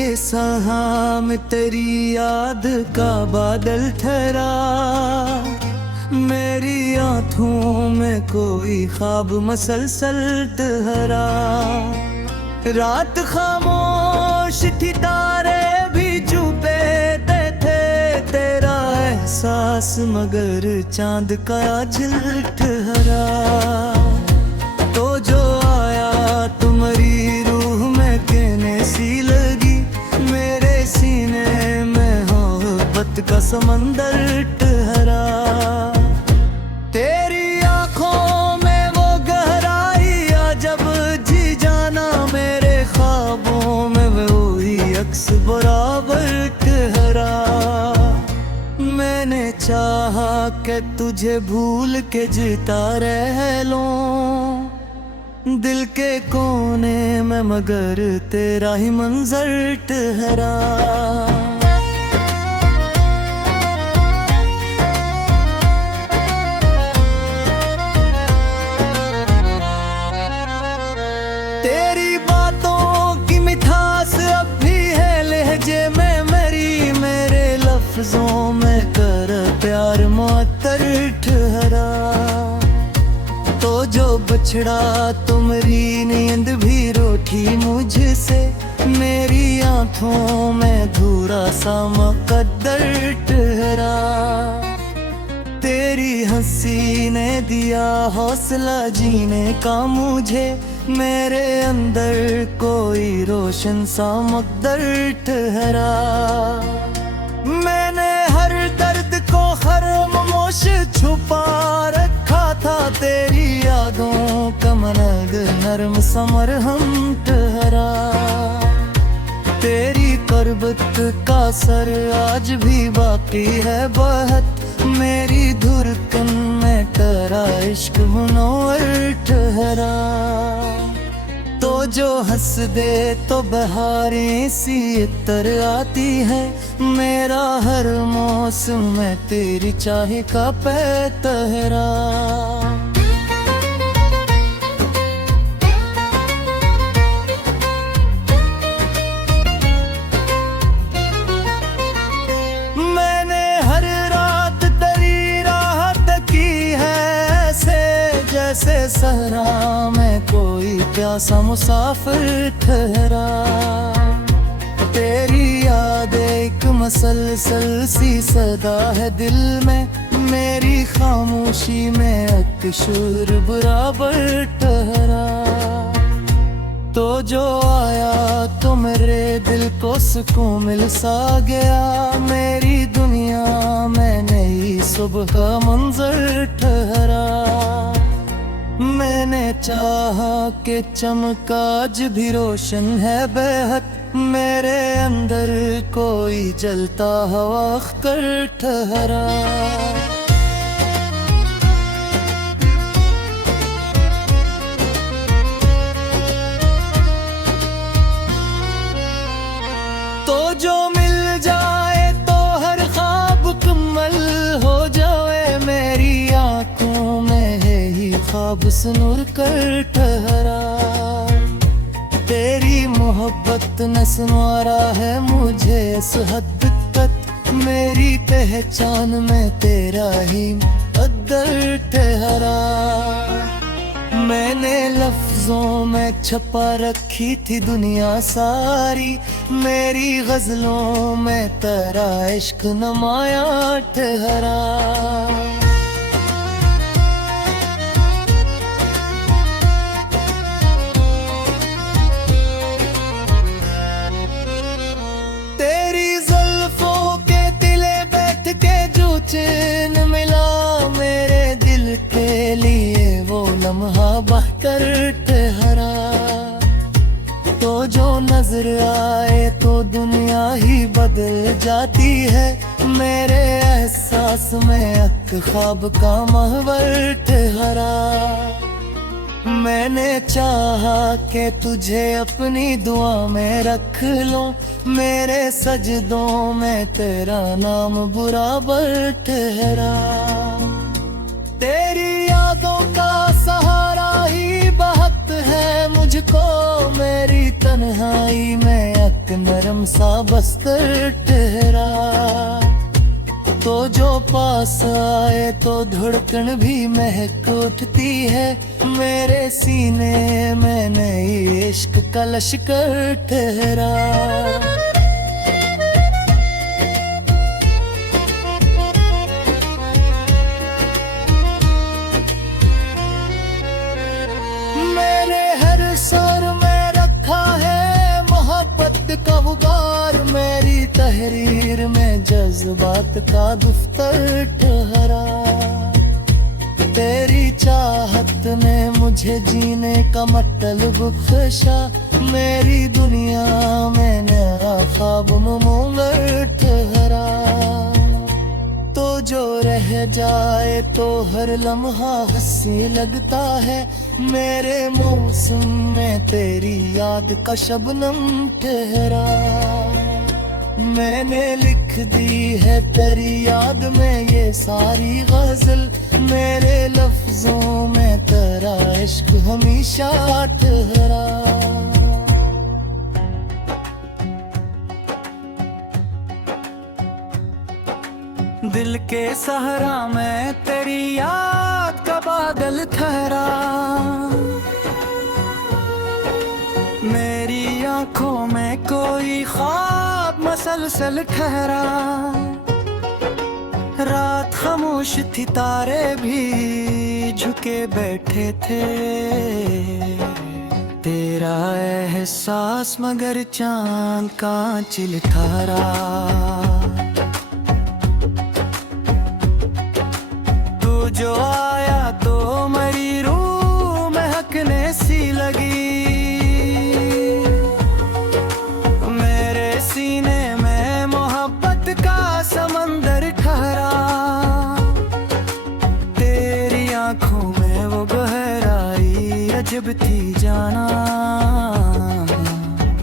के साहा में तेरी याद का बादल ठहरा, मेरी आँखों में कोई ख्वाब मसलसल ठहरा। रात खामोश थी, तारे भी चुपे थे, तेरा एहसास मगर चांद का आंचल ठहरा। तो जो आया तुम्हारी रूह में कहने सी लगी, मेरे सीने में मोहब्बत का समंदर ठहरा। तेरी आंखों में वो गहराई जब जी जाना, मेरे ख्वाबों में वही अक्स बराबर ठहरा। मैंने चाहा कि तुझे भूल के जीता रह लूं दिल के कोने में, मगर तेरा ही मंजर ठहरा। तेरी बातों की मिठास अब भी है लहजे में मेरी, मेरे लफ्जों में कर प्यार मुअत्तर ठहरा। तो जो बछड़ा तुम्हारी नींद भी रूठी मुझसे, मेरी आँखों में धूरा सा मुकद्दर ठहरा। तेरी हंसी ने दिया हौसला जीने का मुझे, मेरे अंदर कोई रोशन सा मुकद्दर ठहरा। मैंने हर दर्द को खामोश छुपा रखा था, तेरी यादों का मनग नर्म समर हम ठहरा। तेरी करबत का सर आज भी बाकी है बहुत, मेरी धुरकन में तेरा इश्क मुनव्वर ठहरा। तो जो हंस दे तो बहारें सी इतर आती है, मेरा हर मौसम में तेरी चाह का पैतहरा। मैंने हर रात तेरी राहत की है ऐसे, जैसे सहरा में कोई प्यासा मुसाफिर ठहरा। तेरी याद एक मसलसल सी सदा है दिल में, मेरी खामोशी में अक्शुर बराबर ठहरा। तो जो आया तो मेरे दिल को सुकून मिल सा गया, मेरी दुनिया में नई सुबह का मंजर ठहरा। मैंने चाहा कि चमक आज भी रोशन है बेहद, मेरे अंदर कोई जलता हुआ अख्तर ठहरा। तो जो मिल जाए तो हर ख्वाब मुकम्मल हो जाए, मेरी आंखों में है ही ख्वाब सुनूर कर ठहरा। तेरी मोहब्बत न सुनवारा है मुझे इस हद तक, मेरी पहचान में तेरा ही अद्दर ठहरा। मैंने लफ्जों में छपा रखी थी दुनिया सारी, मेरी गजलों में तेरा इश्क नमाया ठहरा। तेरी जुल्फों के तिले बैठ के जो चैन मिला, मेरे दिल के लिए वो लम्हा बहकर ठहरा। तो जो नजर आए तो दुनिया ही बदल जाती है, मेरे एहसास में अक ख्वाब का महवर ठहरा। मैंने चाहा कि तुझे अपनी दुआ में रख लूं, मेरे सजदों में तेरा नाम बराबर ठहरा। तेरी यादों का सहारा ही बहुत है मुझको, मेरी तन्हाई में एक नरम सा बस्तर ठहरा। तो जो पास आए तो धड़कन भी महक उठती है, मेरे सीने में नई इश्क का लश्कर ठहरा। मेरे हर सर में रखा है मोहब्बत का गुबार, मेरी तहरीर में जज्बात का दफ्तर ठहरा। तेरी चाहत ने मुझे जीने का मतलब बख्शा, मेरी दुनिया में नया ख्वाब मुमंगर ठहरा। तो जो रह जाए तो हर लम्हा हंसी लगता है, मेरे मौसम में तेरी याद का शबनम ठहरा। मैंने लिख दी है तेरी याद में ये सारी गजल, मेरे लफ्जों में तेरा इश्क हमेशा ठहरा। दिल के सहारा में तेरी याद का बादल ठहरा। मेरी आंखों में कोई ख्वाब मसलसल ठहरा। रात खामोश थी, तारे भी झुके बैठे थे, तेरा एहसास मगर चांद का चिल ठहरा। जो आया तो मेरी रूह महकने सी लगी, मेरे सीने में मोहब्बत का समंदर ठहरा। तेरी आंखों में वो गहराई अजब थी जाना,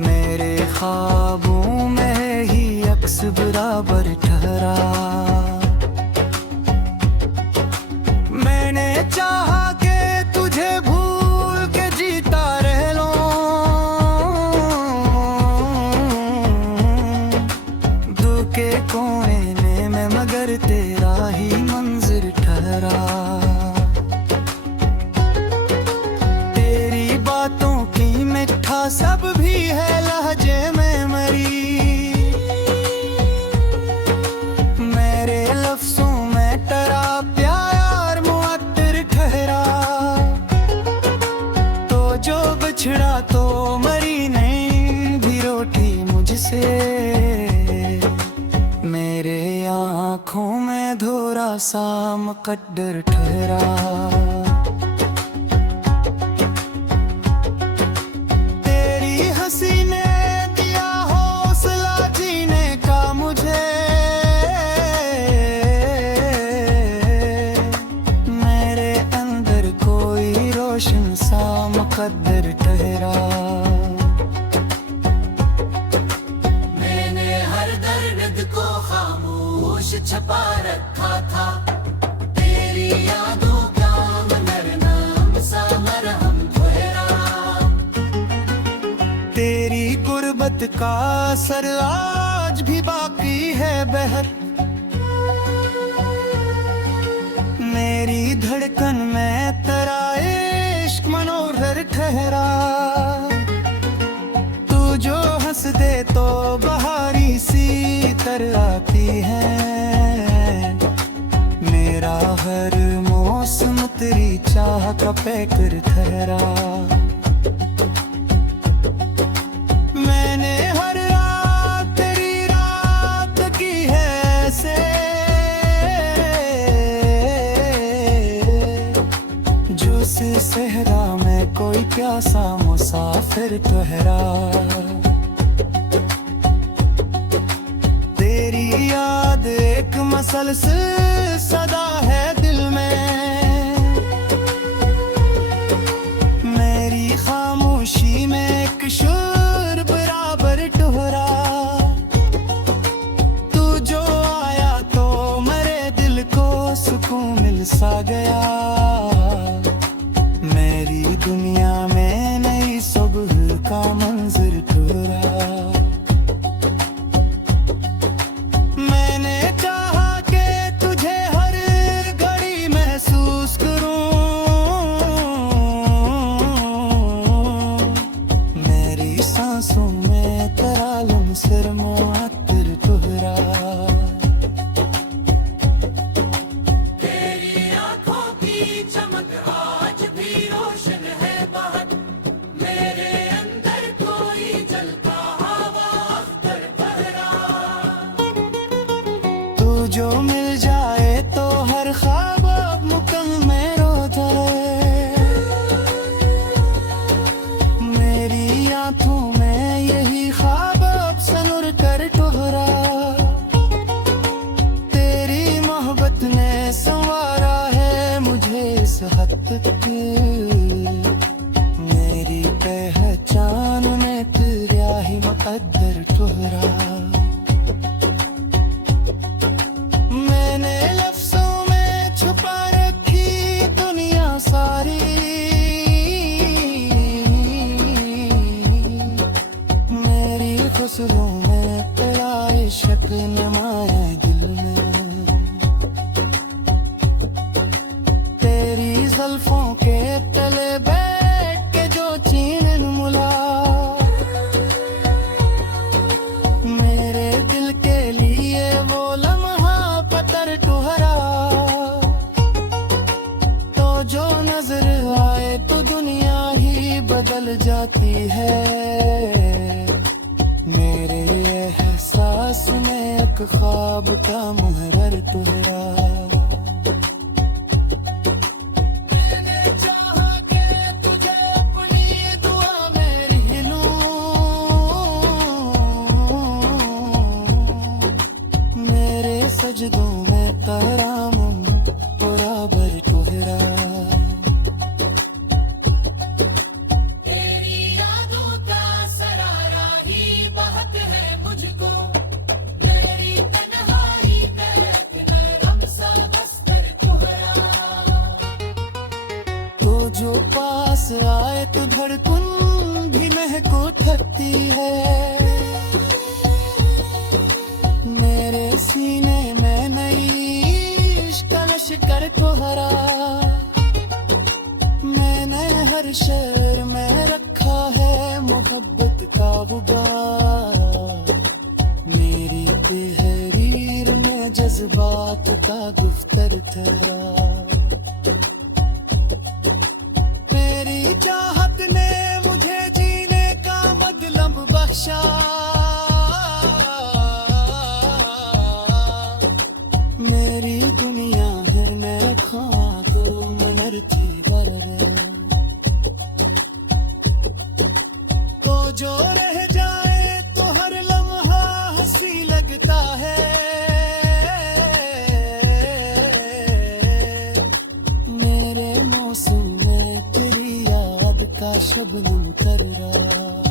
मेरे ख्वाबों में ही अक्स बराबर ठहरा। चाहा के तुझे भूल के जीता रह लूं, दिल के कोने में मगर तेरा ही मंजिर ठहरा। तेरी बातों की मिठा सब भी है लहजे में मरी, मेरे लफ्जों में तेरा प्यार बिछड़ा तो मरी नहीं भी रोटी मुझसे, मेरे आँखों में धोरा सा मुकद्दर ठहरा। तेरी हंसी ने दिया हौसला जीने का मुझे, मेरे अंदर कोई रोशन सा मुकद्दर ठहरा। मैंने हर दर्द को खामोश छपा रखा था, तेरी यादों का नरनाम सा मरहम ठहरा। तेरी गुर्बत का असर आज भी बाकी है बेहद, मेरी धड़कन में तेरा इश्क मनोहर ठहरा। तू जो हंस दे तो बहारी सी तर आती है, मेरा हर मौसम तेरी चाह का पैकर ठहरा। मैंने हर रात तेरी रात की है ऐसे, सहरा में कोई प्यासा मुसाफिर ठहरा। तेरी याद एक मसलसल सदा है दिल में, मेरी खामोशी में एक शुर बराबर ठहरा। तू जो आया तो मेरे दिल को सुकून मिल सा गया, मेरी दुनिया में नई सुबह का मंजर ठहरा। हद तक मेरी पहचान में तेरा ही मुकद्दर ठहरा। मैंने लफ्जों में छुपा रखी दुनिया सारी, मेरी खुशबू में तेरा इश्क नुमाया दिल में। तेरी जुल्फों के तले बैठ के जो चीन मुला, मेरे दिल के लिए वो लम्हा पत्थर ठहरा। तो जो नजर आए तो दुनिया ही बदल जाती है, मेरे एहसास में एक ख्वाब का मुहर्रर तुहरा। मैंने चाहा कि तुझे अपनी दुआ में रह लूं, मेरे सजदों में तराम बराबर तुहरा। तेरी यादों का सरारा ही बहक है मुझको, मेरी तन्हाई में एक नरम सा बस्तर कोहरा। तो जो पास आए तो धड़कन भी महक उठती है, मेरे सीने में नई इश्क लश्कर कोहरा। मैंने हर शहर में रखा है मोहब्बत का गुबार, मेरी तहरीर में जज्बात का गुफ्तर ठहरा। मेरी चाहत ने मुझे जीने का मतलब बख्शा, मेरी दुनिया है मैं खा तो मनरती बररे। तो जो रह जाए तो हर लम्हा हंसी लगता है, मेरे मौसम में तेरी याद का शबनम कर रहा।